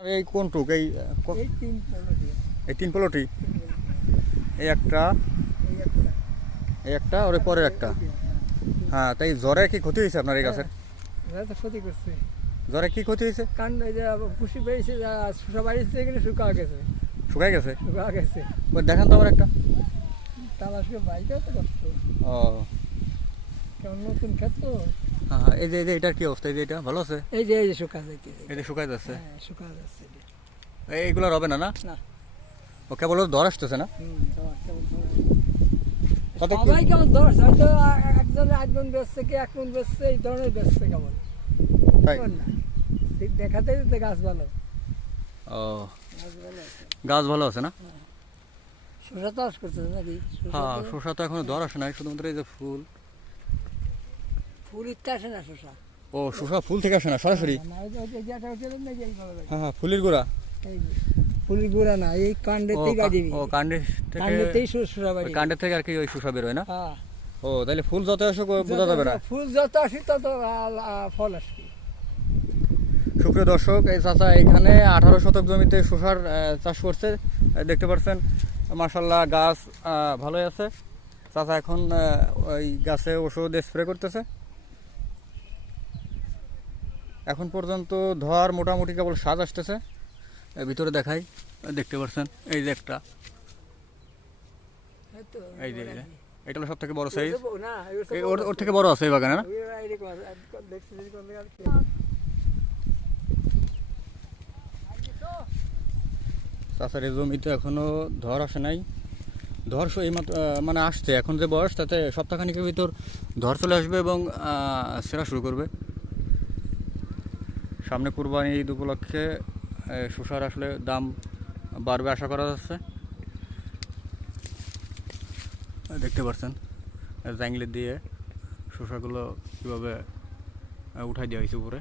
এই কোন টুক এই এই তিন পলটি এই একটা এই একটা ওর পরের একটা। হ্যাঁ, তাই জ্বরে কি ক্ষতি হয়েছে আপনার এই গাছের? ক্ষতি করছে। জ্বরে কি ক্ষতি হয়েছে? কাণ্ড যে কুশি পেয়েছে, শোষা বাড়িতে গেলে শুকা গেছে। শুকাই গেছে? শুকা গেছে। ওই দেখান তো আমার একটা। তালাশকে বাইকেও তো কষ্ট। ও কেমন নতুন ক্ষেত তো। হ্যাঁ হ্যাঁ, এই যে এটার কি অবস্থা? এই যে এটা ভালো আছে? এই যে শুকা যাইতেছে। এই যে শুকাই যাচ্ছে? হ্যাঁ, শুকা যাচ্ছে। এইগুলো হবে না? না না, ও কেবল ধর আসতেছে না? কত কি- সবাই কেমন ধরছ, হয়তো একজনের 8 মণ বেচছে, কি 1 মণ বেচছে, এই ধরনের বেচছে কেমন। তাই? না, ঠিক দেখাতেই তো গাছ ভালো। ও গাছ ভালো আছে। গাছ ভালো আছে না? শোষা চাষ করছে নাকি? হ্যাঁ, শসা তো এখনো ধর আসে নাই, শুধুমাত্র এই যে ফুল। ফুল ইত্যা আসে না শোষা। ও শসা ফুল থেকে আসে না সরাসরি? না, ওই যে যেটা হচ্ছিলেন নাকি এই ভালো লাগে। হ্যাঁ হ্যাঁ, ফুলের গোড়া। এই যে, ফুলের গুঁড়া না, এই কাণ্ডেতেই গাড়িবি। ও কাণ্ডের থেকে? কাণ্ডেতেই শোষা বাড়ি। কাণ্ডের থেকে আর কি ওই শসা বেরোয় না? হ্যাঁ। ও তাহলে ফুল যত আসুক বোঝা যাবে না। ফুল যত আসি তত ফল আসবে। সুপ্রিয় দর্শক, এই চাচা এখানে 18 শতক জমিতে শসার চাষ করছে। দেখতে পাচ্ছেন মাশাল্লাহ গাছ ভালোই আছে। চাচা এখন ওই গাছে ওষুধ স্প্রে করতেছে। এখন পর্যন্ত ধর মোটামুটি কেবল সাজ আসতেছে। ভিতরে দেখাই, দেখতে পাচ্ছেন এই যে একটা, এই যে এটা হলো সব থেকে বড় সাইজ। ওর থেকে বড় আছে এই বাগানে না? চাষার এই জমিতে এখনো ধর আসে নাই। ধর এই মাত্র মানে আসছে, এখন যে বয়স তাতে সপ্তাহখানিকের ভিতর ধর চলে আসবে এবং সেরা শুরু করবে। সামনে কুরবানি ঈদ উপলক্ষে শসার আসলে দাম বাড়বে আশা করা যাচ্ছে। দেখতে পাচ্ছেন জাংলি দিয়ে শসাগুলো কীভাবে উঠাই দেওয়া হয়েছে উপরে।